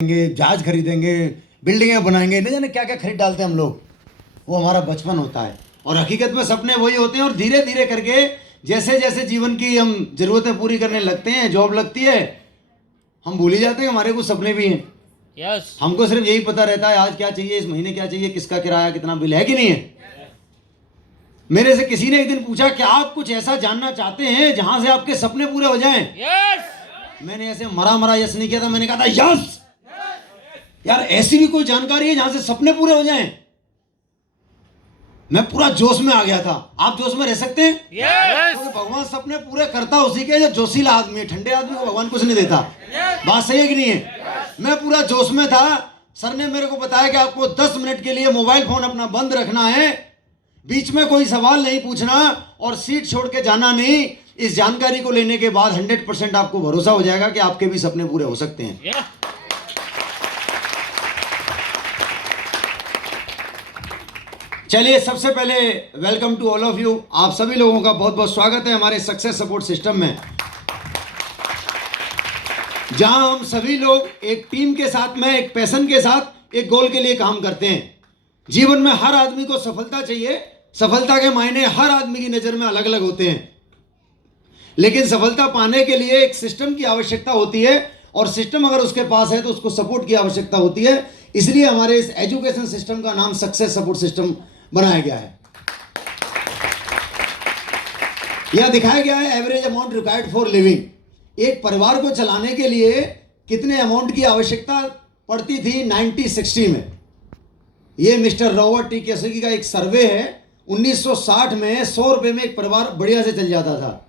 खरीदेंगे, जहाज खरीदेंगे, बिल्डिंगें बनाएंगे, नहीं जाने क्या क्या खरीद डालते हैं हम लोग। वो हमारा बचपन होता है और हकीकत में सपने वही होते हैं। और धीरे धीरे करके जैसे जैसे जीवन की हम जरूरतें पूरी करने लगते हैं, जॉब लगती है, हम भूल ही जाते हैं हमारे कुछ सपने भी हैं। यस हमको सिर्फ यही पता रहता है आज क्या चाहिए, इस महीने क्या चाहिए, किसका किराया कितना बिल है कि नहीं है। मेरे से किसी ने एक दिन पूछा कि आप कुछ ऐसा जानना चाहते हैं जहां से आपके सपने पूरे हो जाएं। यस मैंने ऐसे मरा मरा यस नहीं किया था, मैंने कहा था यस यार, ऐसी भी कोई जानकारी है जहां से सपने पूरे हो जाएं। मैं पूरा जोश में आ गया था। आप जोश में रह सकते हैं यस क्योंकि भगवान सपने पूरे करता उसी के जो जोशीला आदमी है। ठंडे आदमी को भगवान कुछ नहीं देता। बात सही है कि नहीं है। मैं पूरा जोश में था। सर ने मेरे को बताया कि आपको 10 मिनट के लिए मोबाइल फोन अपना बंद रखना है, बीच में कोई सवाल नहीं पूछना और सीट छोड़ के जाना नहीं। इस जानकारी को लेने के बाद 100% आपको भरोसा हो जाएगा कि आपके भी सपने पूरे हो सकते हैं। चलिए, सबसे पहले welcome to all of you. आप सभी लोगों का बहुत बहुत स्वागत है हमारे सक्सेस सपोर्ट सिस्टम में, जहां हम सभी लोग एक टीम के साथ में, एक पैशन के साथ, एक गोल के लिए काम करते हैं। जीवन में हर आदमी को सफलता चाहिए। सफलता के मायने हर आदमी की नज़र में अलग अलग होते हैं, लेकिन सफलता पाने के लिए एक सिस्टम की आवश्यकता होती है और सिस्टम अगर उसके पास है तो उसको सपोर्ट की आवश्यकता होती है। इसलिए हमारे इस एजुकेशन सिस्टम का नाम सक्सेस सपोर्ट सिस्टम बनाया गया है। यह दिखाया गया है average amount required for living. एक परिवार को चलाने के लिए कितने अमाउंट की आवश्यकता पड़ती थी 1960 में। यह मिस्टर रॉबर्ट टी कियोसाकी का एक सर्वे है। 1960 में 100 रुपए में एक परिवार बढ़िया से चल जाता था।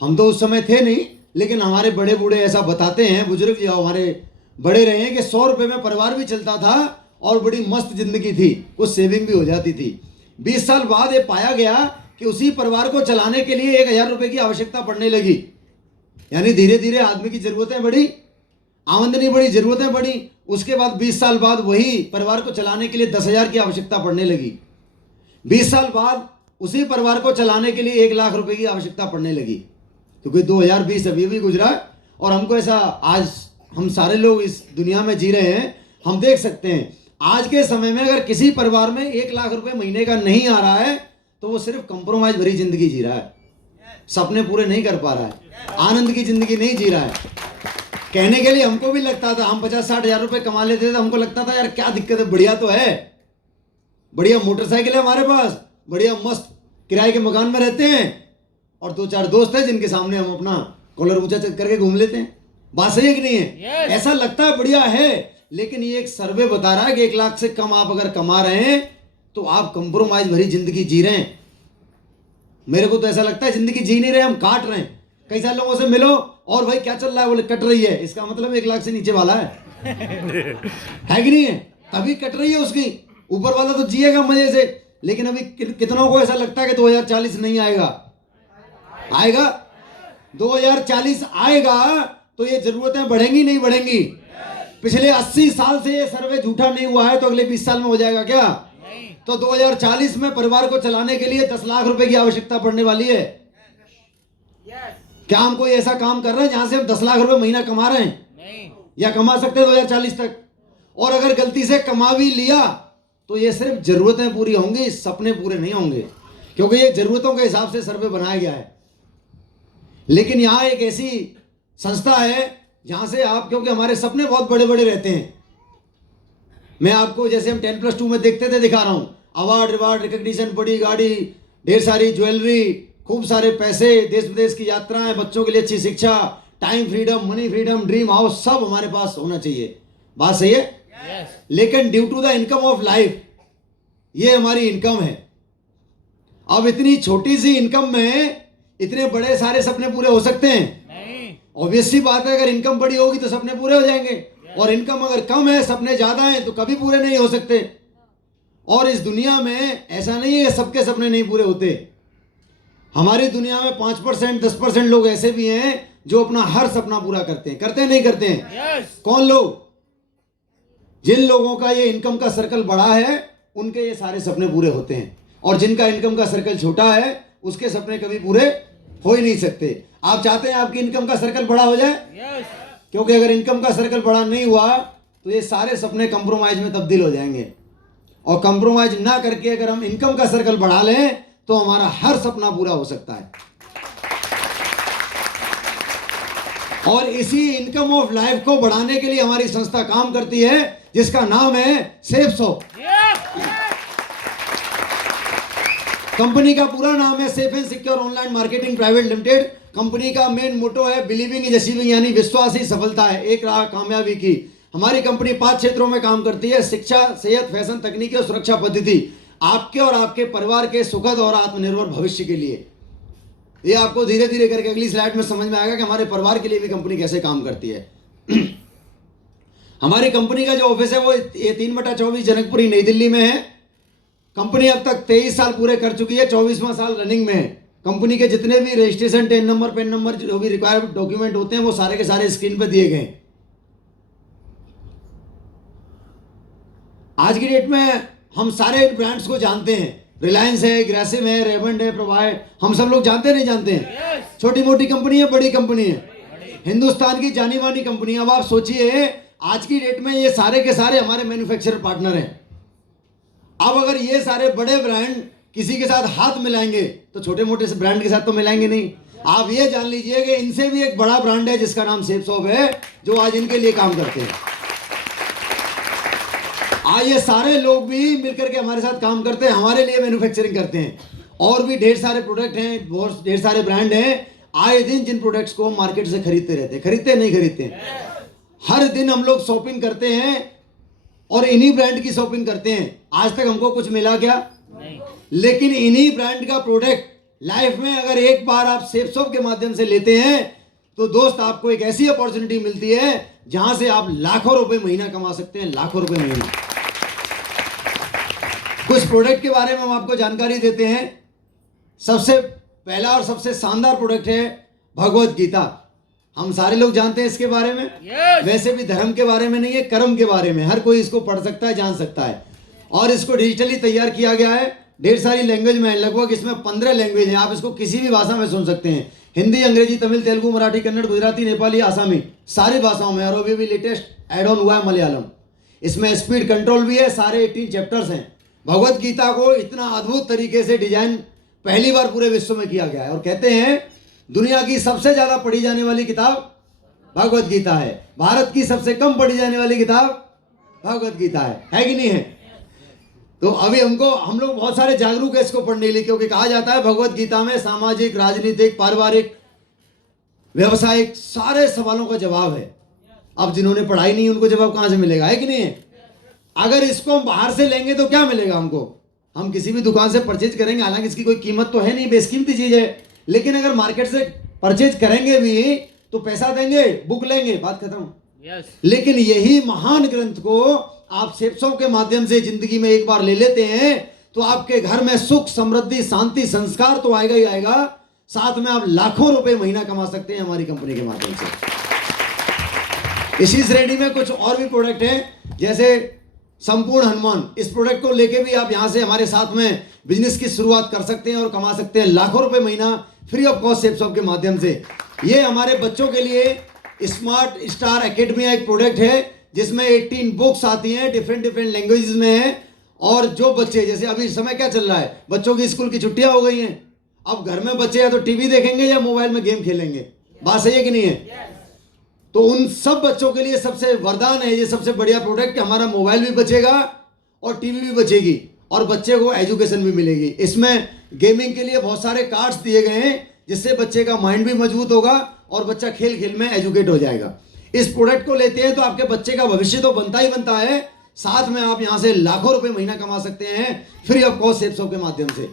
हम तो उस समय थे नहीं, लेकिन हमारे बड़े बूढ़े ऐसा बताते हैं, बुजुर्ग जो हमारे बड़े रहे हैं, कि 100 रुपए में परिवार भी चलता था और बड़ी मस्त जिंदगी थी, कुछ सेविंग भी हो जाती थी। 20 साल बाद ये पाया गया कि उसी परिवार को चलाने के लिए 1000 रुपए की आवश्यकता पड़ने लगी। यानी धीरे धीरे आदमी की जरूरतें बढ़ी, आमदनी बढ़ी, जरूरतें बढ़ी। उसके बाद 20 साल बाद वही परिवार को चलाने के लिए 10,000 की आवश्यकता पड़ने लगी। 20 साल बाद उसी परिवार को चलाने के लिए 1 लाख रुपए की आवश्यकता पड़ने लगी, क्योंकि 2020 अभी भी गुजरा और हमको ऐसा, आज हम सारे लोग इस दुनिया में जी रहे हैं, हम देख सकते हैं आज के समय में अगर किसी परिवार में 1 लाख रुपए महीने का नहीं आ रहा है तो वो सिर्फ कंप्रोमाइज भरी जिंदगी जी रहा है, सपने पूरे नहीं कर पा रहा है, आनंद की जिंदगी नहीं जी रहा है। कहने के लिए हमको भी लगता था, हम 50-60 हजार रुपए कमा लेते थे तो हमको लगता था यार क्या दिक्कत है, बढ़िया तो है, बढ़िया मोटरसाइकिल है हमारे पास, बढ़िया मस्त किराए के मकान में रहते हैं और 2-4 दोस्त हैं जिनके सामने हम अपना कॉलर ऊंचा करके घूम लेते हैं। बात सही है कि नहीं है। ऐसा लगता है बढ़िया है, लेकिन ये एक सर्वे बता रहा है कि 1 लाख से कम आप अगर कमा रहे हैं तो आप कंप्रोमाइज भरी जिंदगी जी रहे हैं। मेरे को तो ऐसा लगता है जिंदगी जी नहीं रहे, हम काट रहे हैं। कई सारे लोगों से मिलो और भाई क्या चल रहा है, बोले कट रही है, इसका मतलब 1 लाख से नीचे वाला है कि नहीं है, तभी कट रही है उसकी। ऊपर वाला तो जिएगा मजे से, लेकिन अभी कितनों को ऐसा लगता है कि 2040 नहीं आएगा। आएगा 2040 आएगा तो ये जरूरतें बढ़ेंगी नहीं बढ़ेंगी। पिछले 80 साल से ये सर्वे झूठा नहीं हुआ है तो अगले 20 साल में हो जाएगा क्या। तो 2040 में परिवार को चलाने के लिए 10 लाख रुपए की आवश्यकता पड़ने वाली है। क्या हम कोई ऐसा काम कर रहे हैं जहां से हम 10 लाख रुपए महीना कमा रहे हैं या कमा सकते हैं 2040 तक। और अगर गलती से कमा भी लिया तो ये सिर्फ जरूरतें पूरी होंगी, सपने पूरे नहीं होंगे, क्योंकि ये जरूरतों के हिसाब से सर्वे बनाया गया है। लेकिन यहाँ एक ऐसी संस्था है जहां से आप, क्योंकि हमारे सपने बहुत बड़े बड़े रहते हैं। मैं आपको जैसे हम 10+2 में देखते थे दिखा रहा हूं, अवार्ड रिवार्ड रिकग्निशन, बड़ी गाड़ी, ढेर सारी ज्वेलरी, खूब सारे पैसे, देश विदेश की यात्राएं, बच्चों के लिए अच्छी शिक्षा, time freedom, money freedom, dream house, सब हमारे पास होना चाहिए। बात सही है। लेकिन due to the income of life, ये हमारी इनकम है। अब इतनी छोटी सी इनकम में इतने बड़े सारे सपने पूरे हो सकते हैं? ऑब्वियस सी बात है, अगर इनकम बड़ी होगी तो सपने पूरे हो जाएंगे, और इनकम अगर कम है, सपने ज्यादा हैं, तो कभी पूरे नहीं हो सकते। और इस दुनिया में ऐसा नहीं है सबके सपने नहीं पूरे होते। हमारी दुनिया में 5%, 10% लोग ऐसे भी हैं जो अपना हर सपना पूरा करते हैं। करते हैं नहीं करते हैं? कौन लोग? जिन लोगों का ये इनकम का सर्कल बड़ा है उनके ये सारे सपने पूरे होते हैं, और जिनका इनकम का सर्कल छोटा है उसके सपने कभी पूरे हो ही नहीं सकते। आप चाहते हैं आपकी इनकम का सर्कल बड़ा हो जाए? क्योंकि अगर इनकम का सर्कल बड़ा नहीं हुआ तो ये सारे सपने कंप्रोमाइज में तब्दील हो जाएंगे। और कंप्रोमाइज ना करके अगर हम इनकम का सर्कल बढ़ा लें तो हमारा हर सपना पूरा हो सकता है। और इसी इनकम ऑफ लाइफ को बढ़ाने के लिए हमारी संस्था काम करती है, जिसका नाम है सेफ शॉप। कंपनी का पूरा नाम है safe and secure online marketing private limited. Company का मेन मोटो है बिलीविंग इज अचीविंग, यानी विश्वास ही सफलता है, एक राह कामयाबी की। हमारी कंपनी 5 क्षेत्रों में काम करती है: शिक्षा, सेहत, फैशन, तकनीकी और सुरक्षा पद्धति, आपके और आपके परिवार के सुखद और आत्मनिर्भर भविष्य के लिए। ये आपको धीरे धीरे करके अगली स्लाइड में समझ में आएगा कि हमारे परिवार के लिए भी कंपनी कैसे काम करती है। हमारी कंपनी का जो ऑफिस है वो ये 3/24 जनकपुरी नई दिल्ली में है। कंपनी अब तक 23 साल पूरे कर चुकी है, 24वां साल रनिंग में है। कंपनी के जितने भी registration, ten number, PAN number, जो भी रिक्वायर्ड डॉक्यूमेंट होते हैं वो सारे के सारे स्क्रीन पर दिए गए। आज की डेट में हम सारे ब्रांड्स को जानते हैं, रिलायंस है, ग्रेसिम है, रेमंड है, प्रभा है, हम सब लोग जानते नहीं जानते हैं। छोटी मोटी कंपनी है, बड़ी कंपनी है, हिंदुस्तान की जानी मानी कंपनी। अब आप सोचिए आज की डेट में ये सारे के सारे हमारे मैन्युफैक्चरर पार्टनर हैं। अब अगर ये सारे बड़े ब्रांड किसी के साथ हाथ मिलाएंगे तो छोटे मोटे से ब्रांड के साथ तो मिलाएंगे नहीं। आप ये जान लीजिए कि इनसे भी एक बड़ा ब्रांड है जिसका नाम सेफ शॉप है, जो आज इनके लिए काम करते हैं। आज ये सारे लोग भी मिलकर के हमारे साथ काम करते हैं, हमारे लिए मैन्युफैक्चरिंग करते हैं। और भी ढेर सारे प्रोडक्ट हैं, बहुत ढेर सारे ब्रांड हैं। आए दिन जिन प्रोडक्ट्स को हम मार्केट से खरीदते रहते हैं, खरीदते नहीं खरीदते, हर दिन हम लोग शॉपिंग करते हैं और इन्हीं ब्रांड की शॉपिंग करते हैं। आज तक हमको कुछ मिला क्या? नहीं। लेकिन इन्हीं ब्रांड का प्रोडक्ट लाइफ में अगर एक बार आप सेफ शॉप के माध्यम से लेते हैं तो दोस्त आपको एक ऐसी अपॉर्चुनिटी मिलती है जहां से आप लाखों रुपए महीना कमा सकते हैं, लाखों रुपए महीना। कुछ प्रोडक्ट के बारे में हम आपको जानकारी देते हैं। सबसे पहला और सबसे शानदार प्रोडक्ट है भगवत गीता। हम सारे लोग जानते हैं इसके बारे में। वैसे भी धर्म के बारे में नहीं है, कर्म के बारे में। हर कोई इसको पढ़ सकता है, जान सकता है। और इसको डिजिटली तैयार किया गया है, ढेर सारी लैंग्वेज में है, लगभग इसमें 15 लैंग्वेज हैं। आप इसको किसी भी भाषा में सुन सकते हैं, हिंदी, अंग्रेजी, तमिल, तेलुगु, मराठी, कन्नड़, गुजराती, नेपाली, आसामी, सारी भाषाओं में। और अभी लेटेस्ट एड ऑन हुआ है मलयालम। इसमें स्पीड कंट्रोल भी है, सारे 18 चैप्टर्स हैं। भगवत गीता को इतना अद्भुत तरीके से डिजाइन पहली बार पूरे विश्व में किया गया है। और कहते हैं दुनिया की सबसे ज्यादा पढ़ी जाने वाली किताब भगवत गीता है, भारत की सबसे कम पढ़ी जाने वाली किताब भगवत गीता है कि नहीं है? तो अभी हम लोग बहुत सारे जागरूक है इसको पढ़ने के लिए, क्योंकि कहा जाता है भगवत गीता में सामाजिक, राजनीतिक, पारिवारिक, व्यवसायिक सारे सवालों का जवाब है। अब जिन्होंने पढ़ाई नहीं उनको जवाब कहां से मिलेगा, है कि नहीं है? अगर इसको हम बाहर से लेंगे तो क्या मिलेगा हमको? हम किसी भी दुकान से परचेज करेंगे, हालांकि इसकी कोई कीमत तो है नहीं, बेशकीमती चीज है, लेकिन अगर मार्केट से परचेज करेंगे भी तो पैसा देंगे, बुक लेंगे, बात खत्म। लेकिन यही महान ग्रंथ को आप सेफ शॉप के माध्यम से जिंदगी में एक बार ले लेते हैं तो आपके घर में सुख, समृद्धि, शांति, संस्कार तो आएगा ही आएगा, साथ में आप लाखों रुपए महीना कमा सकते हैं हमारी कंपनी के माध्यम से। इसी श्रेणी में कुछ और भी प्रोडक्ट हैं, जैसे संपूर्ण हनुमान। इस प्रोडक्ट को लेके भी आप यहां से हमारे साथ में बिजनेस की शुरुआत कर सकते हैं और कमा सकते हैं लाखों रुपए महीना free of cost safe shop के माध्यम से। ये हमारे बच्चों के लिए स्मार्ट स्टार एकेडमी एक प्रोडक्ट है जिसमें 18 बुक्स आती हैं, डिफरेंट लैंग्वेजेस में है। और जो बच्चे, जैसे अभी समय क्या चल रहा है, बच्चों की स्कूल की छुट्टियां हो गई हैं, अब घर में बच्चे या तो टीवी देखेंगे या मोबाइल में गेम खेलेंगे, बात सही है कि नहीं है? तो उन सब बच्चों के लिए सबसे वरदान है ये, सबसे बढ़िया प्रोडक्ट। हमारा मोबाइल भी बचेगा और टीवी भी बचेगी और बच्चे को एजुकेशन भी मिलेगी। इसमें गेमिंग के लिए बहुत सारे कार्ड्स दिए गए हैं जिससे बच्चे का माइंड भी मजबूत होगा और बच्चा खेल खेल में एजुकेट हो जाएगा। इस प्रोडक्ट को लेते हैं तो आपके बच्चे का भविष्य तो बनता ही बनता है, साथ में आप यहां से लाखों रुपए महीना कमा सकते हैं free of cost safe shop के माध्यम से।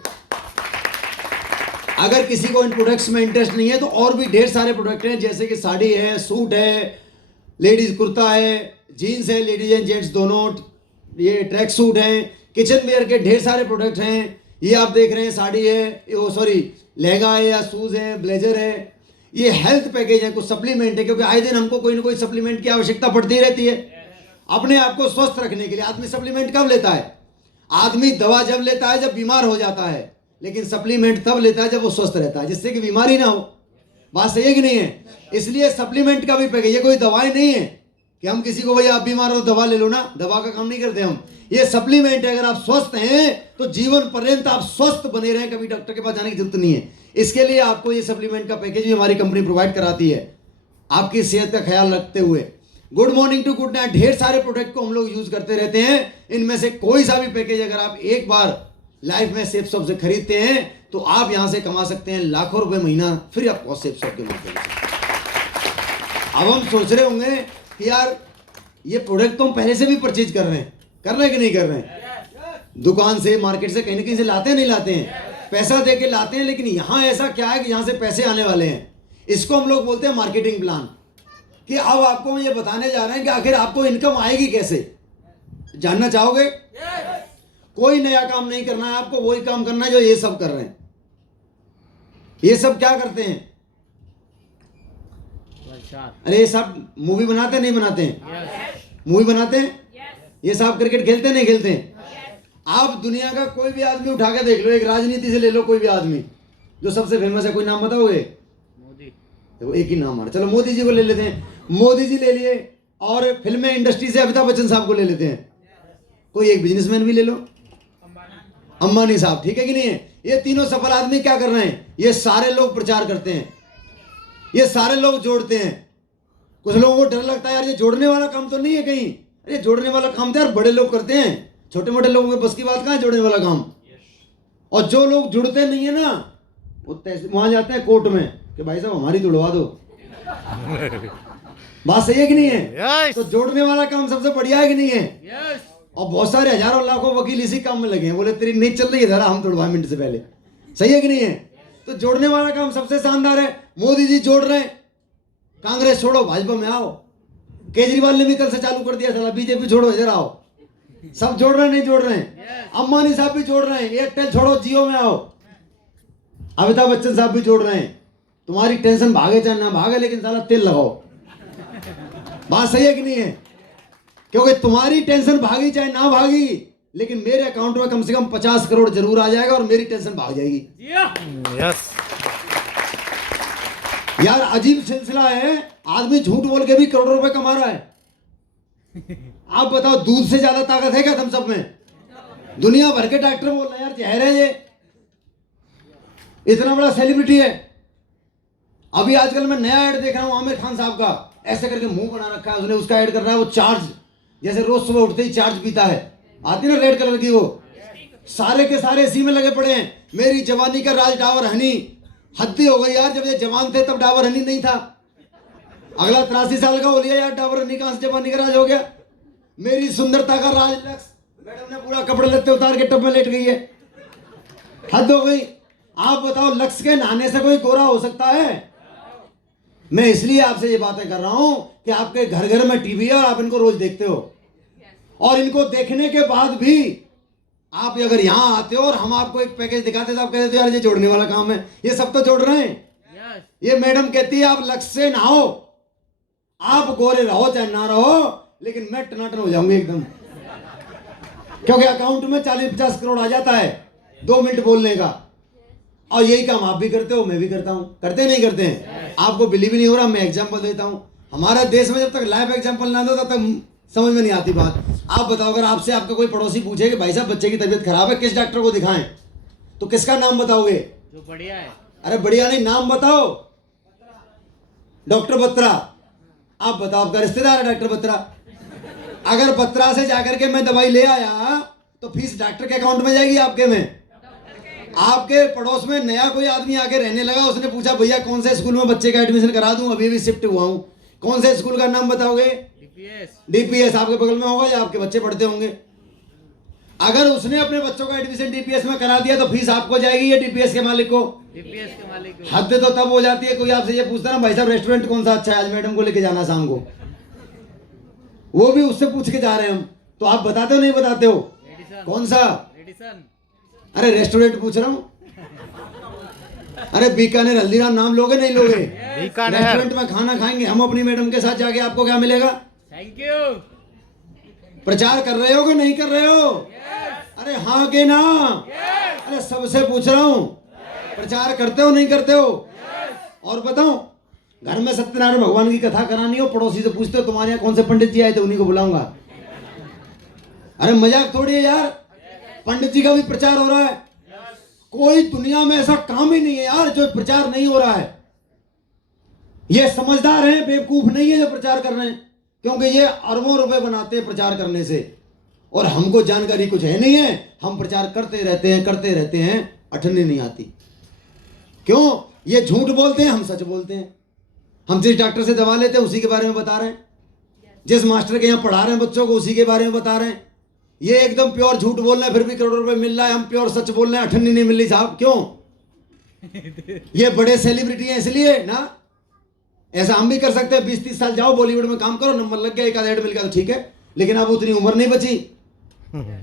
अगर किसी को इन प्रोडक्ट्स में इंटरेस्ट नहीं है तो और भी ढेर सारे प्रोडक्ट हैं, जैसे कि साड़ी है, सूट है, लेडीज कुर्ता है, जीन्स है, लेडीज एंड जेंट्स दोनों, ये ट्रैक सूट है, किचन वेयर के ढेर सारे प्रोडक्ट हैं। ये आप देख रहे हैं साड़ी है, लहंगा है या शूज है, ब्लेजर है। ये हेल्थ पैकेज है, कुछ सप्लीमेंट है, क्योंकि आए दिन हमको कोई ना कोई सप्लीमेंट की आवश्यकता पड़ती रहती है अपने आप को स्वस्थ रखने के लिए। आदमी सप्लीमेंट कब लेता है? आदमी दवा जब लेता है जब बीमार हो जाता है, लेकिन सप्लीमेंट तब लेता है जब वो स्वस्थ रहता है, जिससे कि बीमारी ना हो। बात सही है कि नहीं है? इसलिए सप्लीमेंट का भी पैकेज, ये कोई दवाई नहीं है कि हम किसी को भैया आप बीमार हो तो दवा ले लो ना, दवा का काम नहीं करते हम। ये सप्लीमेंट है, अगर आप स्वस्थ हैं तो जीवन पर्यंत आप स्वस्थ बने रहें, कभी डॉक्टर के पास जाने की जरूरत नहीं है। इसके लिए आपको ये सप्लीमेंट का पैकेज भी हमारी कंपनी प्रोवाइड कराती है, आपकी सेहत का ख्याल रखते हुए। Good morning to good night, ढेर सारे प्रोडक्ट को हम लोग यूज करते रहते हैं। इनमें से कोई सा भी पैकेज अगर आप एक बार लाइफ में सेफ शॉप से खरीदते हैं तो आप यहां से कमा सकते हैं लाखों रुपए महीना free of cost safe shop के माध्यम से। अब हम सोच रहे होंगे कि यार ये प्रोडक्ट तो हम पहले से भी परचेज कर रहे हैं कि नहीं कर रहे हैं? दुकान से, मार्केट से, कहीं ना कहीं से लाते हैं, नहीं लाते हैं, पैसा दे के लाते हैं। लेकिन यहां ऐसा क्या है कि यहां से पैसे आने वाले हैं, इसको हम लोग बोलते हैं मार्केटिंग प्लान। कि अब आपको हम ये बताने जा रहे हैं कि आखिर आपको इनकम आएगी कैसे, जानना चाहोगे? कोई नया काम नहीं करना है आपको, वही काम करना है जो ये सब कर रहे हैं। ये सब क्या करते हैं? अरे ये सब मूवी बनाते नहीं बनाते हैं? मूवी बनाते हैं। ये सब क्रिकेट खेलते नहीं खेलते हैं? आप दुनिया का कोई भी आदमी उठा के देख लो, एक राजनीति से ले लो कोई भी आदमी जो सबसे फेमस है, कोई नाम बताओगे? मोदी। तो एक ही नाम आ रहा, चलो मोदी जी को ले लेते हैं। मोदी जी ले लिए, और फिल्म इंडस्ट्री से अमिताभ बच्चन साहब को ले लेते हैं। कोई एक बिजनेसमैन भी ले लो, अंबानी साहब, ठीक है कि नहीं है? ये तीनों सफल आदमी क्या कर रहे हैं? ये सारे लोग प्रचार करते हैं, ये सारे लोग जोड़ते हैं। कुछ लोगों को डर लगता है यार ये जोड़ने वाला काम तो नहीं है कहीं। अरे जोड़ने वाला काम तो यार बड़े लोग करते हैं, छोटे मोटे लोगों के बस की बात कहाँ है जोड़ने वाला काम। और जो लोग जुड़ते नहीं है ना, वो वहां जाते हैं कोर्ट में कि भाई साहब हमारी जुड़वा दो। बात सही है कि नहीं है? तो जोड़ने वाला काम सबसे बढ़िया है कि नहीं है? और बहुत सारे हजारों लाखों वकील इसी काम में लगे हैं, बोले तेरी नहीं चल रही है जरा हम तोड़वा मिनट से पहले। सही है कि नहीं है? तो जोड़ने वाला काम सबसे शानदार है। मोदी जी जोड़ रहे हैं, कांग्रेस छोड़ो भाजपा में आओ। केजरीवाल ने भी कल से चालू कर दिया था, बीजेपी छोड़ो इधर आओ। सब जोड़ रहे हैं, नहीं जोड़ रहे हैं? अंबानी साहब भी जोड़ रहे हैं, एयरटेल छोड़ो जियो में आओ। अमिताभ बच्चन साहब भी जोड़ रहे हैं, तुम्हारी टेंशन भागे चाहे ना भागे लेकिन साला तेल लगाओ। बात सही है कि नहीं है? क्योंकि तुम्हारी टेंशन भागी चाहे ना भागी, लेकिन मेरे अकाउंट में कम से कम 50 करोड़ जरूर आ जाएगा और मेरी टेंशन भाग जाएगी। यस यार, अजीब सिलसिला है। आदमी झूठ बोल के भी करोड़ों रुपए कमा रहा है। आप बताओ दूध से ज्यादा ताकत है क्या थम्स अप में? दुनिया भर के डॉक्टर बोल रहे हैं यार जहर है ये, इतना बड़ा सेलिब्रिटी है। अभी आजकल मैं नया ऐड देख रहा हूं आमिर खान साहब का, ऐसे करके मुंह बना रखा है उसने, उसका ऐड कर रहा है वो चार्ज, जैसे रोज सुबह उठते ही चार्ज पीता है, आती ना रेड कलर की, वो सारे के सारे इसी में लगे पड़े हैं। मेरी जवानी का राज डाबर हनी, हद्दी हो गई यार, जब ये जवान थे तब डाबर हनी नहीं था। अगला 83 साल का हो लिया यार, डाबर हनी कहां से जवानी का राज हो गया? मेरी सुंदरता का राज लक्स, मैडम ने पूरा कपड़े लत्ते उतार के टब में लेट गई है, हद हो गई। आप बताओ लक्स के नहाने से कोई गोरा हो सकता है? मैं इसलिए आपसे ये बातें कर रहा हूं कि आपके घर घर में टीवी है और आप इनको रोज देखते हो, और इनको देखने के बाद भी आप अगर यहां आते हो और हम आपको एक पैकेज दिखाते तो आप कहते हो यार ये जोड़ने वाला काम है, ये सब तो जोड़ रहे हैं। ये मैडम कहती है आप लक्स से नहाओ, आप गोरे रहो चाहे ना रहो, लेकिन मैं टनाटन हो जाऊंगी एकदम, क्योंकि अकाउंट में 40-50 करोड़ आ जाता है 2 मिनट बोलने का। और यही काम आप भी करते हो, मैं भी करता हूं, करते नहीं करते हैं? आपको बिलीव ही नहीं हो रहा, मैं एग्जांपल देता हूं। हमारे देश में जब तक लाइव एग्जांपल ना दो तब तक समझ में नहीं आती बात। आप बताओ अगर आपसे आपका कोई पड़ोसी पूछे कि भाई साहब बच्चे की तबीयत खराब है, किस डॉक्टर को दिखाएं, तो किसका नाम बताओगे? जो बढ़िया है। अरे बढ़िया नहीं, नाम बताओ। डॉक्टर बत्रा। आप बताओ आपका रिश्तेदार है डॉक्टर बत्रा? अगर बत्रा से जाकर के मैं दवाई ले आया तो फीस डॉक्टर के अकाउंट में जाएगी आपके में? आपके पड़ोस में नया कोई आदमी आके रहने लगा, उसने पूछा भैया कौन से स्कूल में बच्चे का एडमिशन करा दूं, अभी भी शिफ्ट हुआ हूं, कौन से स्कूल का नाम बताओगे? डीपीएस आपके बगल में होगा या आपके बच्चे पढ़ते होंगे। अगर उसने अपने बच्चों का एडमिशन डीपीएस में करा दिया तो फीस आपको जाएगी या डीपीएस के मालिक को? डीपीएस के मालिक को। हद तो तब हो जाती है कोई आपसे ये पूछता ना भाई साहब रेस्टोरेंट कौन सा अच्छा है, आज मैडम को लेके जाना शाम को, वो भी उससे पूछ के जा रहे हैं हम, तो आप बताते हो नहीं बताते हो? कौन सा? अरे रेस्टोरेंट पूछ रहा हूं। अरे बीकानेर हल्दीराम नाम लोगे नहीं लोगे? रेस्टोरेंट में खाना खाएंगे हम अपनी मैडम के साथ जाके, आपको क्या मिलेगा? Thank you. प्रचार कर रहे हो कि नहीं कर रहे हो? अरे हाँ के ना? अरे सबसे पूछ रहा हूं, प्रचार करते हो नहीं करते हो? और बताओ घर में सत्यनारायण भगवान की कथा करानी हो, पड़ोसी से पूछते हो तुम्हारे यहाँ कौन से पंडित जी आए थे, उन्हीं को बुलाऊंगा। अरे मजाक थोड़ी है यार, पंडित जी का भी प्रचार हो रहा है। कोई दुनिया में ऐसा काम ही नहीं है यार जो प्रचार नहीं हो रहा है। ये समझदार हैं, बेवकूफ नहीं है जो प्रचार कर रहे हैं, क्योंकि ये अरबों रुपए बनाते हैं प्रचार करने से, और हमको जानकारी कुछ है नहीं है। हम प्रचार करते रहते हैं, अठन्नी नहीं आती। क्यों? ये झूठ बोलते हैं, हम सच बोलते हैं। हम जिस डॉक्टर से दवा लेते हैं उसी के बारे में बता रहे हैं, जिस मास्टर के यहाँ पढ़ा रहे हैं बच्चों को उसी के बारे में बता रहे हैं। ये एकदम प्योर झूठ बोल रहे हैं, फिर भी करोड़ों रुपए मिल रहा है। हम प्योर सच बोल रहे हैं, अठन्नी नहीं मिल रही साहब। क्यों? ये बड़े सेलिब्रिटी हैं इसलिए ना। ऐसा हम भी कर सकते हैं, 20-30 साल जाओ बॉलीवुड में काम करो, नंबर लग गया, एक आध ऐड मिल गया तो ठीक है, लेकिन अब उतनी उम्र नहीं बची।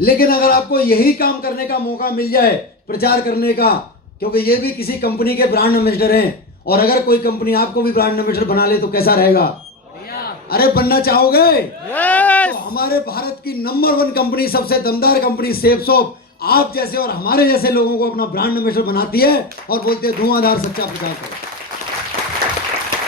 लेकिन अगर आपको यही काम करने का मौका मिल जाए, प्रचार करने का, क्योंकि ये भी किसी कंपनी के ब्रांड एम्बेसडर हैं, और अगर कोई कंपनी आपको भी ब्रांड एम्बेसडर बना ले तो कैसा रहेगा? अरे बनना चाहोगे? तो हमारे भारत की नंबर 1 कंपनी, सबसे दमदार कंपनी सेफ शॉप आप जैसे और हमारे जैसे लोगों को अपना ब्रांड एम्बेसडर बनाती है और बोलते हैं धुआंधार सच्चा प्रचार करो।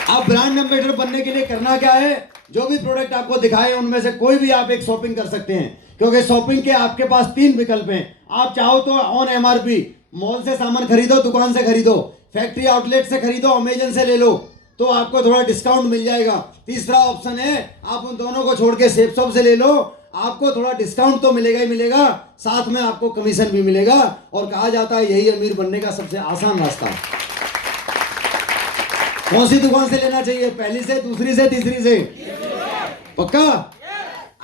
आप ब्रांड एम्बेसडर बनने के लिए करना क्या है? जो भी प्रोडक्ट आपको दिखाए उनमें से कोई भी आप एक शॉपिंग कर सकते हैं, क्योंकि शॉपिंग के आपके पास 3 विकल्प हैं। आप चाहो तो ऑन एमआरपी, मॉल से सामान खरीदो, दुकान से खरीदो, फैक्ट्री आउटलेट से खरीदो, अमेजन से ले लो तो आपको थोड़ा डिस्काउंट मिल जाएगा। तीसरा ऑप्शन है आप उन दोनों को छोड़ के सेफ शॉप से ले लो, आपको थोड़ा डिस्काउंट तो मिलेगा ही मिलेगा, साथ में आपको कमीशन भी मिलेगा। और कहा जाता है यही अमीर बनने का सबसे आसान रास्ता है। कौन सी दुकान से लेना चाहिए? पहली से, दूसरी से, तीसरी से? पक्का?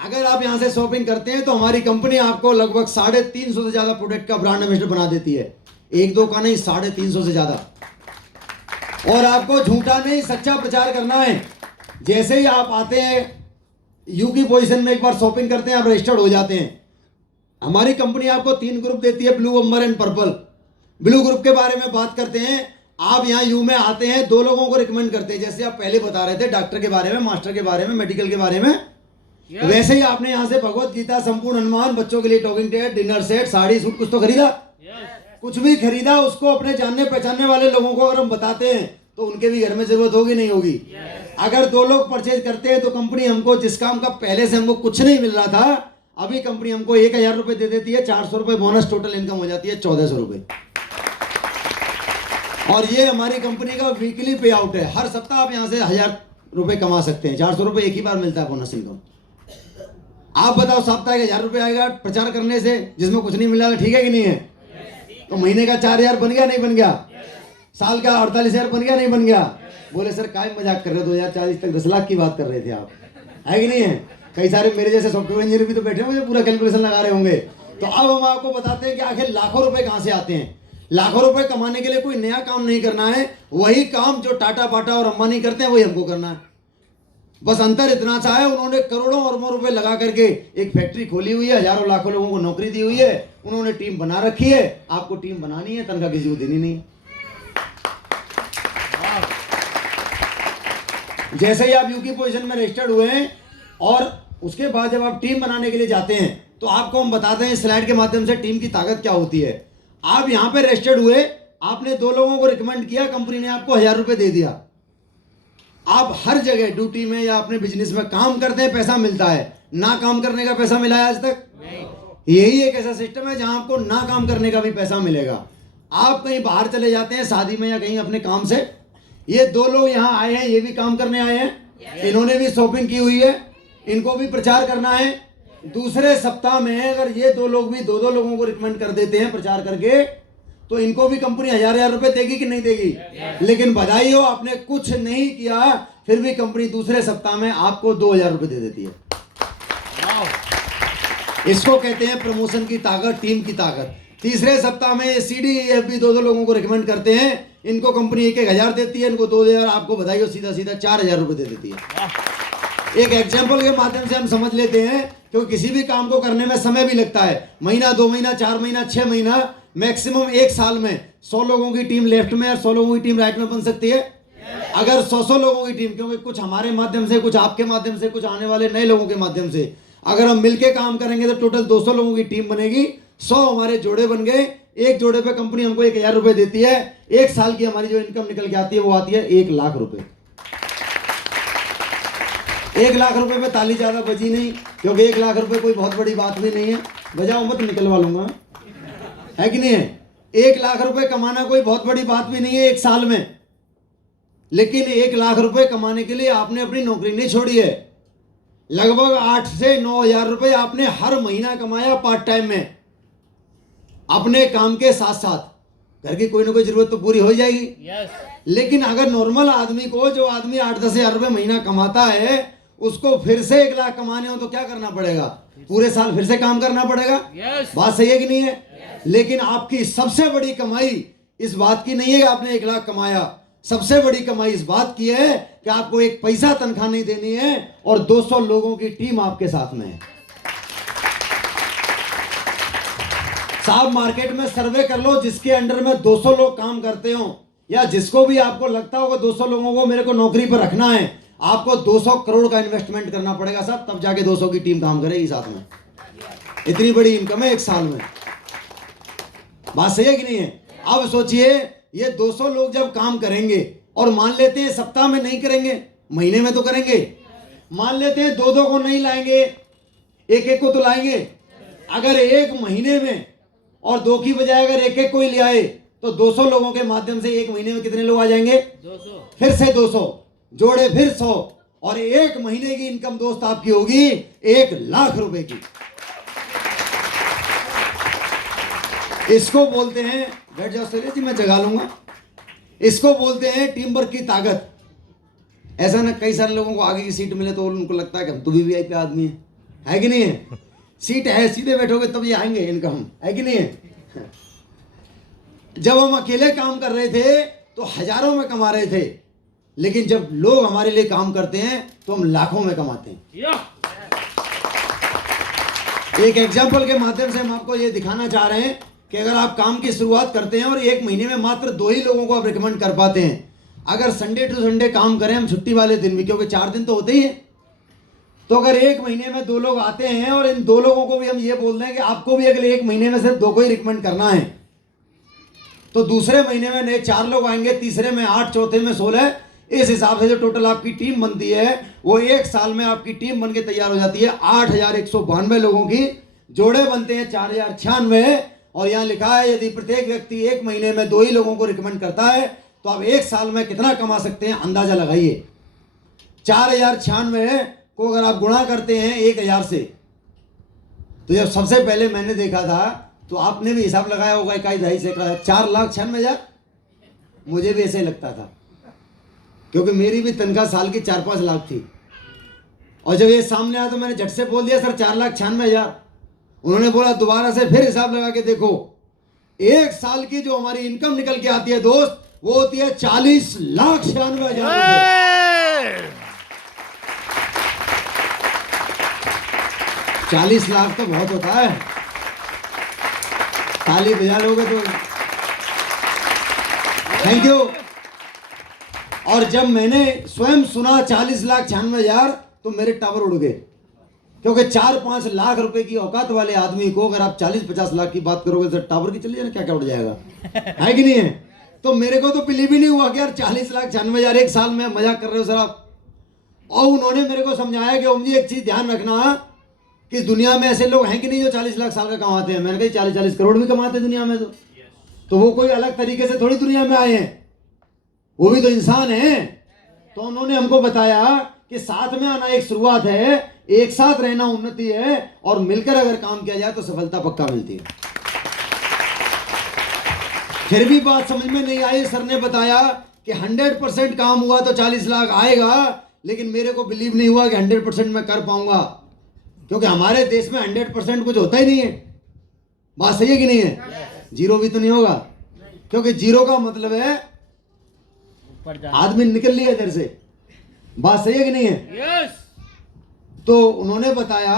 अगर आप यहां से शॉपिंग करते हैं तो हमारी कंपनी आपको लगभग 350 से ज्यादा प्रोडक्ट का ब्रांड एम्बेसडर बना देती है। 1-2 का नहीं, 350 से ज्यादा। और आपको झूठा नहीं सच्चा प्रचार करना है। जैसे ही आप आते हैं यू की पोजीशन में एक बार शॉपिंग करते हैं, आप रजिस्टर्ड हो जाते हैं। हमारी कंपनी आपको 3 ग्रुप देती है, blue, amber and purple. Blue group के बारे में बात करते हैं। आप यहाँ यू में आते हैं, 2 लोगों को रिकमेंड करते हैं, जैसे आप पहले बता रहे थे डॉक्टर के बारे में, मास्टर के बारे में, मेडिकल के बारे में। वैसे ही आपने यहाँ से भगवत गीता, संपूर्ण हनुमान, बच्चों के लिए talking Ted, dinner set, sari, suit कुछ तो खरीदा। कुछ भी खरीदा, उसको अपने जानने पहचानने वाले लोगों को अगर हम बताते हैं तो उनके भी घर में जरूरत होगी नहीं होगी। अगर 2 लोग परचेज करते हैं तो कंपनी हमको, जिस काम का पहले से हमको कुछ नहीं मिल रहा था, अभी कंपनी हमको 1000 रुपए दे देती है, 400 रुपए बोनस, टोटल इनकम हो जाती है 1400 रुपए। और ये हमारी कंपनी का वीकली पे आउट है। हर सप्ताह आप यहाँ से 1000 रुपए कमा सकते हैं। 400 रुपए एक ही बार मिलता है बोनस इनकम। आप बताओ सप्ताह के 1000 रुपए आएगा प्रचार करने से, जिसमें कुछ नहीं मिला, ठीक है कि नहीं है? तो महीने का 4000 बन गया, नहीं बन गया? साल का 48,000 बन गया, नहीं बन गया? बोले सर काय मजाक कर रहे हो, 2040 तक 10 लाख की बात कर रहे थे आप, है कि नहीं है? कई सारे मेरे जैसे सॉफ्टवेयर इंजीनियर भी तो बैठे होंगे, पूरा कैलकुलेशन लगा रहे होंगे। तो अब हम आपको बताते हैं कि आखिर लाखों रुपए कहां से आते हैं। लाखों रुपए कमाने के लिए कोई नया काम नहीं करना है, वही काम जो टाटा, बाटा और अंबानी करते हैं वही हमको करना है। बस अंतर इतना सा है, उन्होंने करोड़ों अरबों रुपए लगा करके एक फैक्ट्री खोली हुई है, हजारों लाखों लोगों को नौकरी दी हुई है, उन्होंने टीम बना रखी है। आपको टीम बनानी है, तनख्वाह किसी को देनी नहीं है। जैसे ही आप यू की पोजीशन में रजिस्टर्ड हुए हैं और उसके बाद जब आप टीम बनाने के लिए जाते हैं तो आपको हम बताते हैं स्लाइड के माध्यम से टीम की ताकत क्या होती है। आप यहां पे रजिस्टर्ड हुए, आपने 2 लोगों को रिकमेंड किया, कंपनी ने आपको 1000 रुपए दे दिया। आप हर जगह ड्यूटी में या अपने बिजनेस में काम करते हैं, पैसा मिलता है। ना काम करने का पैसा मिला है आज तक? यही एक ऐसा सिस्टम है जहां आपको ना काम करने का भी पैसा मिलेगा। आप कहीं बाहर चले जाते हैं शादी में या कहीं अपने काम से, ये 2 लोग यहाँ आए हैं, ये भी काम करने आए हैं, इन्होंने भी शॉपिंग की हुई है, इनको भी प्रचार करना है। दूसरे सप्ताह में अगर ये 2 लोग भी 2-2 लोगों को रिकमेंड कर देते हैं प्रचार करके, तो इनको भी कंपनी 1000 रुपए देगी कि नहीं देगी? लेकिन बधाई हो, आपने कुछ नहीं किया फिर भी कंपनी दूसरे सप्ताह में आपको 2000 रुपए दे देती है। इसको कहते हैं प्रमोशन की ताकत, टीम की ताकत। तीसरे सप्ताह में CDEF भी 2-2 लोगों को रिकमेंड करते हैं, इनको कंपनी 1-1000 देती है, इनको 2000, आपको बधाई हो, सीधा सीधा 4000 रुपए दे देती है। एक एग्जाम्पल के माध्यम से हम समझ लेते हैं, क्योंकि किसी भी काम को करने में समय भी लगता है। महीना, 2 महीना, 4 महीना, 6 महीना, मैक्सिमम 1 साल में 100 लोगों की टीम लेफ्ट में और 100 लोगों की टीम राइट में बन सकती है। अगर 100 लोगों की टीम, क्योंकि कुछ हमारे माध्यम से, कुछ आपके माध्यम से, कुछ आने वाले नए लोगों के माध्यम से, अगर हम मिलके काम करेंगे तो टोटल 200 लोगों की टीम बनेगी। 100 हमारे जोड़े बन गए, एक जोड़े पे कंपनी हमको 1000 रुपए देती है। 1 साल की हमारी जो इनकम निकल के आती है वो आती है 1 लाख रुपए। 1 लाख रुपए में ताली ज़्यादा बजी नहीं, क्योंकि 1 लाख रुपए कोई बहुत बड़ी बात भी नहीं है। बजाओ मत, निकलवा लूंगा, है कि नहीं है? 1 लाख रुपए कमाना कोई बहुत बड़ी बात भी नहीं है एक साल में। लेकिन 1 लाख रुपए कमाने के लिए आपने अपनी नौकरी नहीं छोड़ी है। लगभग 8 से 9 हजार रुपए आपने हर महीना कमाया पार्ट टाइम में, अपने काम के साथ साथ। घर की कोई ना कोई जरूरत तो पूरी हो जाएगी। यस, लेकिन अगर नॉर्मल आदमी को, जो आदमी 8-10 हजार रुपए महीना कमाता है, उसको फिर से 1 लाख कमाने हो तो क्या करना पड़ेगा? पूरे साल फिर से काम करना पड़ेगा। यस, बात सही है कि नहीं है? लेकिन आपकी सबसे बड़ी कमाई इस बात की नहीं है कि आपने 1 लाख कमाया। सबसे बड़ी कमाई इस बात की है कि आपको 1 पैसा तनख्वाह नहीं देनी है और 200 लोगों की टीम आपके साथ में है। साहब, मार्केट में सर्वे कर लो, जिसके अंडर में 200 लोग काम करते हो, या जिसको भी आपको लगता होगा 200 लोगों को मेरे को नौकरी पर रखना है, आपको 200 करोड़ का इन्वेस्टमेंट करना पड़ेगा साहब, तब जाके 200 की टीम काम करेगी साथ में। इतनी बड़ी इनकम है एक साल में। बात सही है कि नहीं है? अब सोचिए, ये 200 लोग जब काम करेंगे, और मान लेते हैं सप्ताह में नहीं करेंगे, महीने में तो करेंगे। मान लेते हैं 2-2 को नहीं लाएंगे, 1-1 को तो लाएंगे। अगर 1 महीने में और 2 की बजाय अगर 1-1 को ही ले आए, तो 200 लोगों के माध्यम से 1 महीने में कितने लोग आ जाएंगे? 200। फिर से 200 जोड़े, फिर 100, और 1 महीने की इनकम दोस्त आपकी होगी 1 लाख रुपए की। इसको बोलते हैं, बैठ जाओ सुरेश जी, मैं जगा लूंगा। इसको बोलते हैं टीम वर्क की ताकत। ऐसा ना कई सारे लोगों को आगे की सीट मिले तो उनको लगता है कि हम तो भी वीआईपी आदमी है कि नहीं है? सीट है, सीधे बैठोगे तब ये आएंगे इनकम, है कि नहीं है? जब हम अकेले काम कर रहे थे तो हजारों में कमा रहे थे, लेकिन जब लोग हमारे लिए काम करते हैं तो हम लाखों में कमाते हैं। एक एग्जाम्पल के माध्यम से हम आपको ये दिखाना चाह रहे हैं कि अगर आप काम की शुरुआत करते हैं और 1 महीने में मात्र 2 ही लोगों को आप रिकमेंड कर पाते हैं, अगर संडे टू संडे काम करें हम, छुट्टी वाले दिन भी, क्योंकि 4 दिन तो होते ही हैं, तो अगर 1 महीने में 2 लोग आते हैं और इन 2 लोगों को भी हम ये बोल दें कि आपको भी अगले 1 महीने में सिर्फ 2 को ही रिकमेंड करना है, तो दूसरे महीने में नए 4 लोग आएंगे, तीसरे में 8, चौथे में 16। इस हिसाब से जो टोटल आपकी टीम बनती है, वो 1 साल में आपकी टीम बन के तैयार हो जाती है 8192 लोगों की। जोड़े बनते हैं 4096, और यहाँ लिखा है यदि प्रत्येक व्यक्ति 1 महीने में 2 ही लोगों को रिकमेंड करता है तो आप 1 साल में कितना कमा सकते हैं, अंदाजा लगाइए। 4096 को अगर आप गुणा करते हैं 1000 से, तो जब सबसे पहले मैंने देखा था तो आपने भी हिसाब लगाया होगा, 1.5 से 4,96,000। मुझे भी ऐसे ही लगता था, क्योंकि मेरी भी तनख्वाह साल की 4-5 लाख थी। और जब ये सामने आया तो मैंने झट से बोल दिया सर 4,96,000। उन्होंने बोला दोबारा से फिर हिसाब लगा के देखो, 1 साल की जो हमारी इनकम निकल के आती है दोस्त, वो होती है 40,96,000। 40 लाख तो बहुत होता है, ताली बजा लोगे तो थैंक यू। और जब मैंने स्वयं सुना 40,96,000 तो मेरे टावर उड़ गए, क्योंकि 4-5 लाख रुपए की औकात वाले आदमी को अगर आप 40-50 लाख की बात करोगे तो टावर की चलिए ना क्या क्या उड़ जाएगा, है कि नहीं है? तो मेरे को तो बिलीव ही नहीं हुआ कि यार 40,96,000 1 साल में, मजाक कर रहे हो सर आप। और उन्होंने मेरे को समझाया कि ओम जी एक चीज ध्यान रखना कि इस दुनिया में ऐसे लोग हैं कि नहीं जो 40 लाख साल का कमाते हैं। मैंने कहा 40-40 करोड़ भी कमाते हैं दुनिया में, तो वो कोई अलग तरीके से थोड़ी दुनिया में आए हैं, वो भी तो इंसान है। तो उन्होंने हमको बताया कि साथ में आना एक शुरुआत है, एक साथ रहना उन्नति है, और मिलकर अगर काम किया जाए तो सफलता पक्का मिलती है। फिर भी बात समझ में नहीं आई। सर ने बताया कि 100% काम हुआ तो 40 लाख आएगा, लेकिन मेरे को बिलीव नहीं हुआ कि 100% मैं कर पाऊंगा, क्योंकि हमारे देश में 100% कुछ होता ही नहीं है। बात सही है कि नहीं है? जीरो भी तो नहीं होगा, क्योंकि जीरो का मतलब है आदमी निकल लिया इधर से। बात सही है कि नहीं है? यस। तो उन्होंने बताया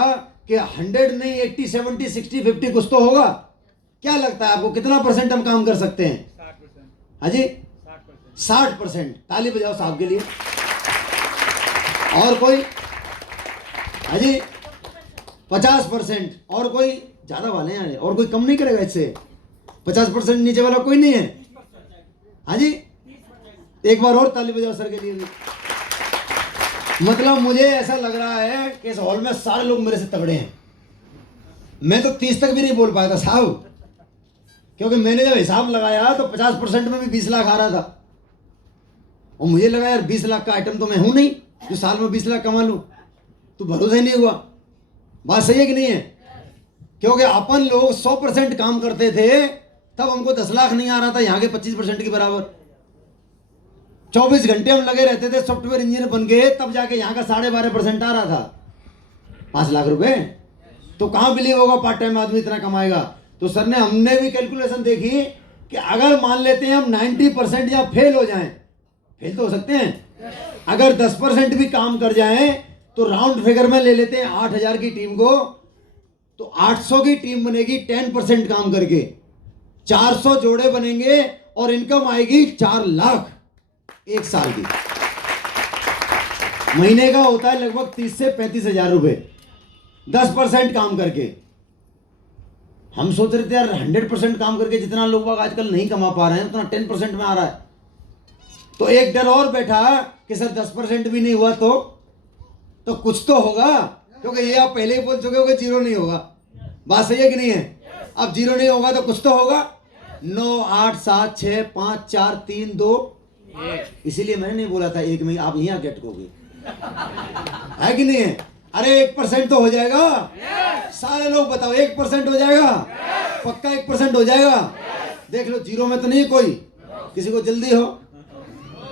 कि 100 नहीं, 80, 70, 60, 50 कुछ तो होगा। क्या लगता है आपको कितना % हम काम कर सकते हैं? 60%। हाँ जी, 60%। 60%। ताली बजाओ साहब के लिए। और कोई? हाँ जी, 50%। और कोई? ज्यादा वाले हैं, और कोई कम नहीं करेगा इससे? 50% नीचे वाला कोई नहीं है? हाँ जी, एक बार और ताली बजाओ सर के लिए भी। मतलब मुझे ऐसा लग रहा है कि इस हॉल में सारे लोग मेरे से तगड़े हैं। मैं तो 30 तक भी नहीं बोल पाया था साहब, क्योंकि मैंने जब हिसाब लगाया तो 50% में भी 20 लाख आ रहा था, और मुझे लगा यार 20 लाख का आइटम तो मैं हूं नहीं जो साल में 20 लाख कमा लूं। तो भरोसा ही नहीं हुआ। बात सही है कि नहीं है? क्योंकि अपन लोग 100% काम करते थे, तब हमको 10 लाख नहीं आ रहा था, यहाँ के 25% के बराबर। 24 घंटे हम लगे रहते थे सॉफ्टवेयर इंजीनियर बन के, तब जाके यहाँ का 12.5% आ रहा था, 5 लाख रुपए। तो कहाँ बिलीव होगा पार्ट टाइम आदमी इतना कमाएगा? तो सर ने, हमने भी कैलकुलेशन देखी कि अगर मान लेते हैं हम 90% या फेल हो जाएं, फेल तो हो सकते हैं, अगर 10% भी काम कर जाएं तो राउंड फिगर में ले लेते हैं 8000 की टीम को, तो 800 की टीम बनेगी 10% काम करके, 400 जोड़े बनेंगे और इनकम आएगी 4 लाख एक साल की। महीने का होता है लगभग 30 से 35 हजार रुपए 10% काम करके। हम सोच रहे थे यार 100% काम करके जितना लोग बाग आजकल नहीं कमा पा रहे हैं उतना 10% में आ रहा है। तो एक डर और बैठा कि सर 10% भी नहीं हुआ तो कुछ तो होगा, क्योंकि ये आप पहले ही बोल चुके हो कि 0 नहीं होगा। बात सही है कि नहीं है? अब 0 नहीं होगा तो कुछ तो होगा। 9 8 7 6 5 4 3 2, इसीलिए मैंने नहीं बोला था एक में आप यहीं आके अटकोगे, है कि नहीं है? अरे 1% तो हो जाएगा। सारे लोग बताओ 1% हो जाएगा, पक्का 1% हो जाएगा। देख लो 0 में तो नहीं है कोई, किसी को जल्दी हो,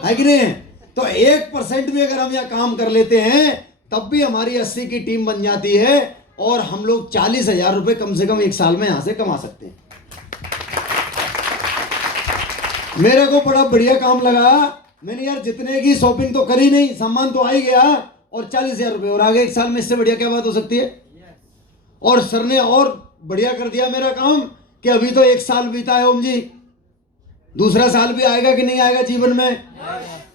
है कि नहीं है? तो 1% भी अगर हम यहाँ काम कर लेते हैं तब भी हमारी 80 की टीम बन जाती है और हम लोग 40,000 रुपए कम से कम एक साल में यहां से कमा सकते हैं। मेरे को बड़ा बढ़िया काम लगा। मैंने यार जितने की शॉपिंग तो करी नहीं, सामान तो आ ही गया और 40,000 रुपए और आगे एक साल में, इससे बढ़िया क्या बात हो सकती है? और सर ने और बढ़िया कर दिया मेरा काम कि अभी तो 1 साल बीता है ओम जी, दूसरा साल भी आएगा कि नहीं आएगा जीवन में?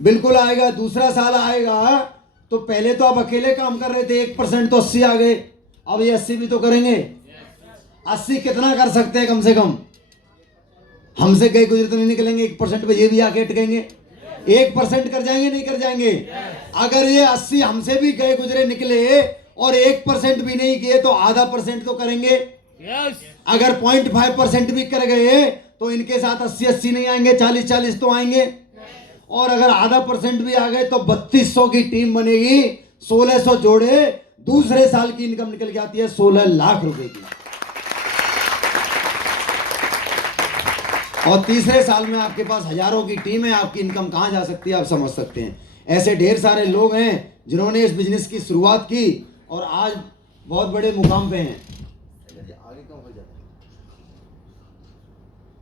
बिल्कुल आएगा। दूसरा साल आएगा तो पहले तो आप अकेले काम कर रहे थे, 1% तो 80 आ गए, अब ये 80 भी तो करेंगे। 80 कितना कर सकते हैं? कम से कम हमसे गए गुजरे तो नहीं निकलेंगे, 1% पे ये भी आके अटकेंगे। 1% कर जाएंगे, नहीं कर जाएंगे? अगर ये 80 हमसे भी गए गुजरे निकले और 1% भी नहीं किए तो आधा % तो करेंगे। अगर 0.5% भी कर गए तो इनके साथ 80-80 नहीं आएंगे, 40-40 तो आएंगे। और अगर आधा % भी आ गए तो 3200 की टीम बनेगी, 1600 जोड़े, दूसरे साल की इनकम निकल के आती है 16 लाख रुपए की। और तीसरे साल में आपके पास हजारों की टीम है, आपकी इनकम कहां जा सकती है आप समझ सकते हैं। ऐसे ढेर सारे लोग हैं जिन्होंने इस बिजनेस की शुरुआत की और आज बहुत बड़े मुकाम पे हैं।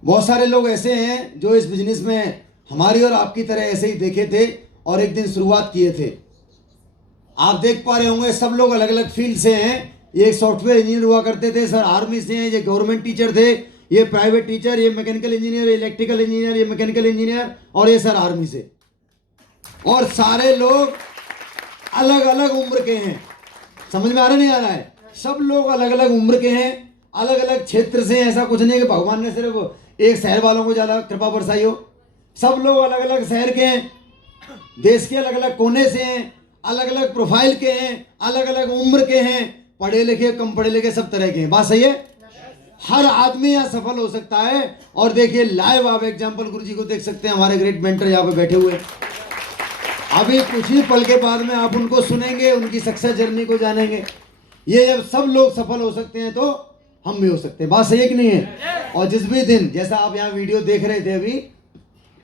बहुत सारे लोग ऐसे हैं जो इस बिजनेस में हमारी और आपकी तरह ऐसे ही देखे थे और एक दिन शुरुआत किए थे। आप देख पा रहे होंगे सब लोग अलग अलग फील्ड से हैं। ये सॉफ्टवेयर इंजीनियर हुआ करते थे, सर आर्मी से हैं, ये गवर्नमेंट टीचर थे, ये प्राइवेट टीचर, ये मैकेनिकल इंजीनियर, इलेक्ट्रिकल इंजीनियर, ये मैकेनिकल इंजीनियर, और ये सर आर्मी से। और सारे लोग अलग अलग उम्र के हैं। समझ में आ रहा नहीं आ रहा है? सब लोग अलग अलग उम्र के हैं, अलग अलग क्षेत्र से। ऐसा कुछ नहीं है कि भगवान ने सिर्फ एक शहर वालों को ज़्यादा कृपा बरसाई हो। सब लोग अलग अलग शहर के हैं, देश के अलग अलग कोने से हैं, अलग अलग प्रोफाइल के हैं, अलग अलग उम्र के हैं, पढ़े लिखे कम पढ़े लिखे सब तरह के हैं। बात सही है? हर आदमी यहाँ सफल हो सकता है। और देखिए लाइव आप एग्जाम्पल गुरु जी को देख सकते हैं, हमारे ग्रेट मेंटर यहाँ पे बैठे हुए। अभी कुछ ही पल के बाद में आप उनको सुनेंगे, उनकी सक्सेस जर्नी को जानेंगे। ये जब सब लोग सफल हो सकते हैं तो हम भी हो सकते हैं। बात सही है कि नहीं है? और जिस भी दिन, जैसा आप यहाँ वीडियो देख रहे थे अभी,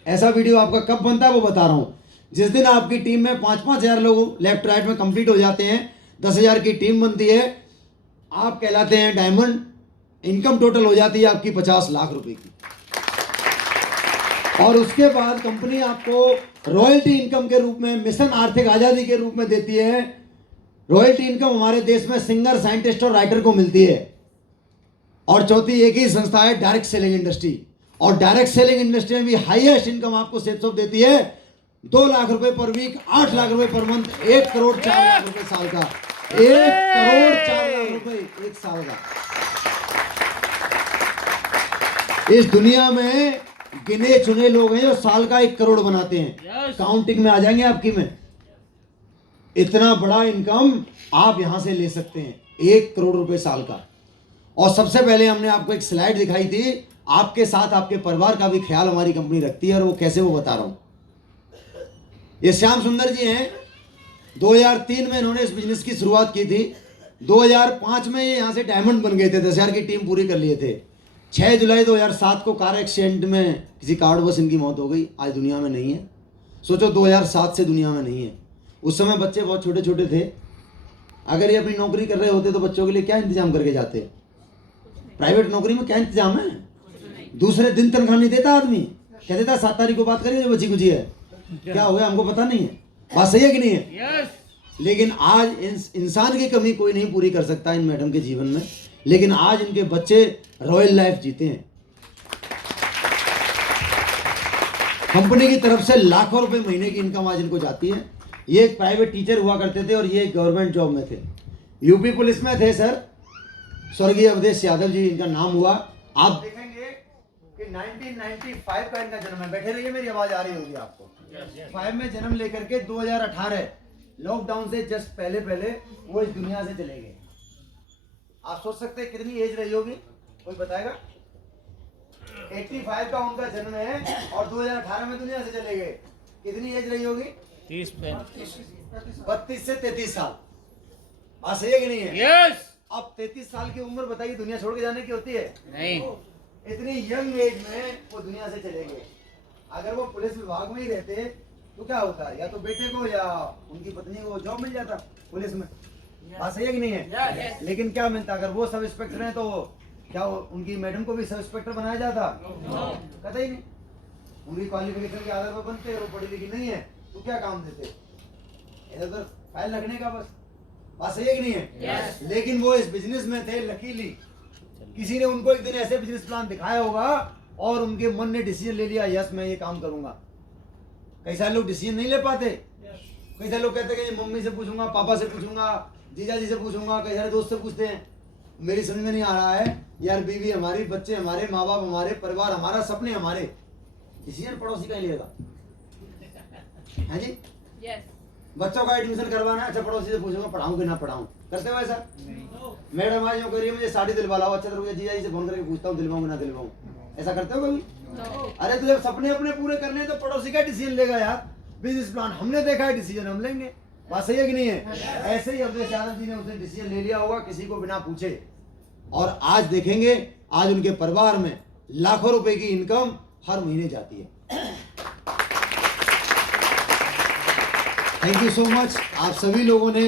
ऐसा वीडियो आपका कब बनता है वो बता रहा हूँ। जिस दिन आपकी टीम में 5-5 हजार लोग लेफ्ट राइट में कंप्लीट हो जाते हैं, 10,000 की टीम बनती है, आप कहलाते हैं डायमंड। इनकम टोटल हो जाती है आपकी 50 लाख रुपए की। और उसके बाद कंपनी आपको रॉयल्टी इनकम के रूप में, मिशन आर्थिक आजादी के रूप में देती है। रॉयल्टी इनकम हमारे देश में सिंगर, साइंटिस्ट और राइटर को मिलती है। और चौथी एक ही संस्था है डायरेक्ट सेलिंग इंडस्ट्री, और डायरेक्ट सेलिंग इंडस्ट्री में भी हाईएस्ट इनकम आपको सेल्स देती है। 2 लाख रुपए पर वीक, 8 लाख रुपए पर मंथ, 1 करोड़ 4 लाख रुपए साल का, 1 करोड़ 4 लाख रुपए एक साल का। इस दुनिया में गिने चुने लोग हैं जो साल का 1 करोड़ बनाते हैं। काउंटिंग में आ जाएंगे आपकी में। इतना बड़ा इनकम आप यहां से ले सकते हैं, 1 करोड़ रुपए साल का। और सबसे पहले हमने आपको एक स्लाइड दिखाई थी, आपके साथ आपके परिवार का भी ख्याल हमारी कंपनी रखती है, और वो कैसे वो बता रहा हूं। ये श्याम सुंदर जी हैं, 2003 में इन्होंने इस बिजनेस की शुरुआत की थी। 2005 में ये यहाँ से डायमंड बन गए थे, 10,000 की टीम पूरी कर लिए थे। 6 जुलाई 2007 को कार एक्सीडेंट में किसी कारणवश इनकी मौत हो गई, आज दुनिया में नहीं है। सोचो 2007 से दुनिया में नहीं है। उस समय बच्चे बहुत छोटे छोटे थे। अगर ये अपनी नौकरी कर रहे होते तो बच्चों के लिए क्या इंतजाम करके जाते? प्राइवेट नौकरी में क्या इंतजाम है? दूसरे दिन तनख्वाह नहीं देता आदमी, कह देता 7 तारीख को बात करेंगे जो बची कुची है, क्या हो गया हमको पता नहीं है। बात सही है कि नहीं है? यस। लेकिन आज इंसान की कमी कोई नहीं पूरी कर सकता इन मैडम के जीवन में, लेकिन आज इनके बच्चे रॉयल लाइफ जीते हैं। कंपनी की तरफ से लाखों रुपए महीने की इनकम आज इनको जाती है। ये एक प्राइवेट टीचर हुआ करते थे और ये गवर्नमेंट जॉब में थे, यूपी पुलिस में थे सर। स्वर्गीय अवधेश यादव जी इनका नाम हुआ। आप देखेंगे कि 1995 का इनका जन्म है। बैठे रहिए, मेरी आवाज आ रही होगी आपको। 5 में जन्म लेकर के 2018 लॉकडाउन से जस्ट पहले वो इस दुनिया से चले गए। आप सोच सकते हैं कितनी एज रही होगी, कोई बताएगा? 85 का उनका जन्म है और 2018 में दुनिया से चले गए। कितनी एज रही होगी? 30 32 से 33 साल। बात सही है कि नहीं है? यस। अब 33 साल की उम्र बताइए दुनिया छोड़ के जाने की होती है? नहीं। इतनी यंग एज में वो दुनिया से चले गए। अगर वो पुलिस विभाग में ही रहते तो क्या होता? या तो बेटे को या उनकी पत्नी को जॉब मिल जाता पुलिस में। बात सही है कि नहीं है? लेकिन क्या मिलता? अगर वो सब इंस्पेक्टर हैं तो क्या उनकी मैडम को भी सब इंस्पेक्टर बनाया जाता? कतई नहीं। उनकी क्वालिफिकेशन के आधार पर बनते, वो पढ़ी लिखी नहीं है तो क्या काम देते? इधर उधर फाइल लगने का बस। बात सही है कि नहीं है? लेकिन वो इस बिजनेस में थे। लकीली किसी ने उनको एक दिन ऐसे बिजनेस प्लान दिखाया होगा और उनके मन ने डिसीजन ले लिया, यस मैं ये काम करूंगा। कई सारे लोग डिसीजन नहीं ले पाते। कई सारे लोग कहते हैं कि मम्मी से पूछूंगा, पापा से पूछूंगा, जीजा जी से पूछूंगा, कई सारे दोस्त से पूछते हैं। मेरी समझ में नहीं आ रहा है यार, बीवी हमारी, बच्चे हमारे, माँ बाप हमारे, परिवार हमारा, सपने हमारे, डिसीजन पड़ोसी का ही लेगा। है जी? बच्चों का एडमिशन करवाना है, अच्छा पड़ोसी से पूछूंगा पढ़ाऊं कि ना पढ़ाऊं। करते हो ऐसा? मैडम आज यूँ करिए मुझे साड़ी दिलवा लाओ, अच्छा तो जीजा जी से फोन करके पूछता हूँ दिलवाऊं कि ना दिलवाऊं। ऐसा करते हो कभी? अरे तुझे सपने अपने पूरे करने तो पड़ोसी का डिसीजन लेगा यार। बिजनेस प्लान हमने देखा है, डिसीजन हम लेंगे। बात सही है कि नहीं है? ऐसे ही अवधेश यादव जी ने उसने डिसीजन ले लिया होगा किसी को बिना पूछे, और आज देखेंगे आज उनके परिवार में लाखों रुपए की इनकम हर महीने जाती है। Thank you so much. आप सभी लोगों ने